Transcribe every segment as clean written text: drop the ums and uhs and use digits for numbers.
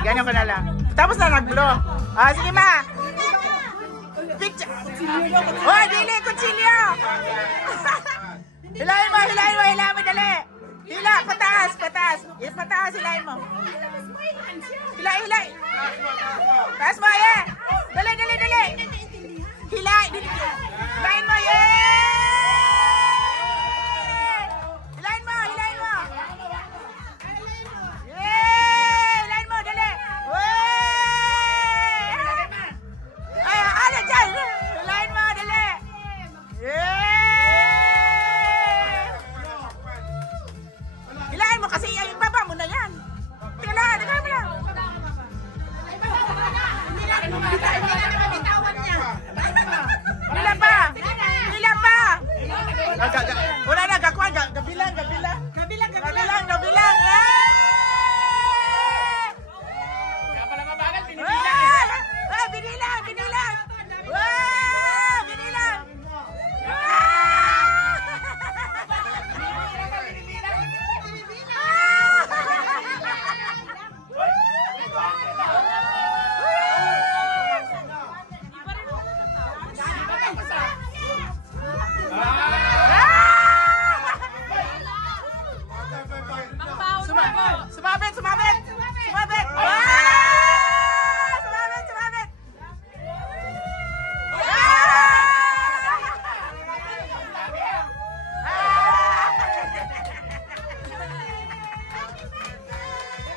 Ganyan ko na lang. Tapos na nag-blow. Ah, sige ma. Picture. Oh, dili, kutsilyo. Hilahin mo, dali. Hila, pataas. Pataas, hilahin mo. Hilay. Taas mo, yeah. Dali. Hilahin mo, yeah. Hilahin mo. Yeah, hilahin mo, dali. Ay, ano dyan? Hilahin mo, dali. Yeah. Hilahin mo kasi yung baba mo na yan. Tingnan mo lang. Hila pa. Wala na, gakuan. Gabilang. Binilang. Sumabit.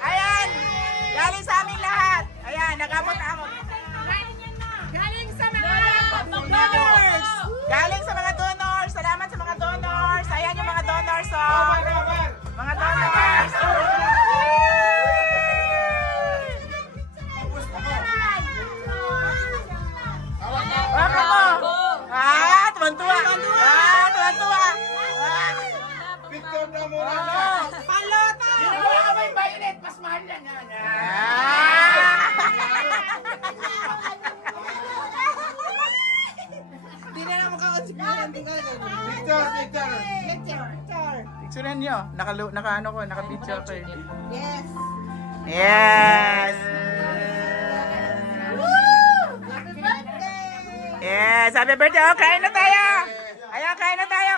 Ayan, galing sa aming lahat. Ayan, nagamot-amot. Galing sa mga donors. Salamat sa mga donors. Ayan yung mga donors. Mga donors. Tuwan-tuwa. Picture na muna na. Palota. Ginawa ka ba yung mainit? Mas mahal yan. Hindi na lang makakonsipiran. Picture. Picturean nyo. Naka-picture ko eh. Yes. Yes. Happy birthday! Yes, happy birthday. Oh, kain na tayo. Ayan, kain na tayo.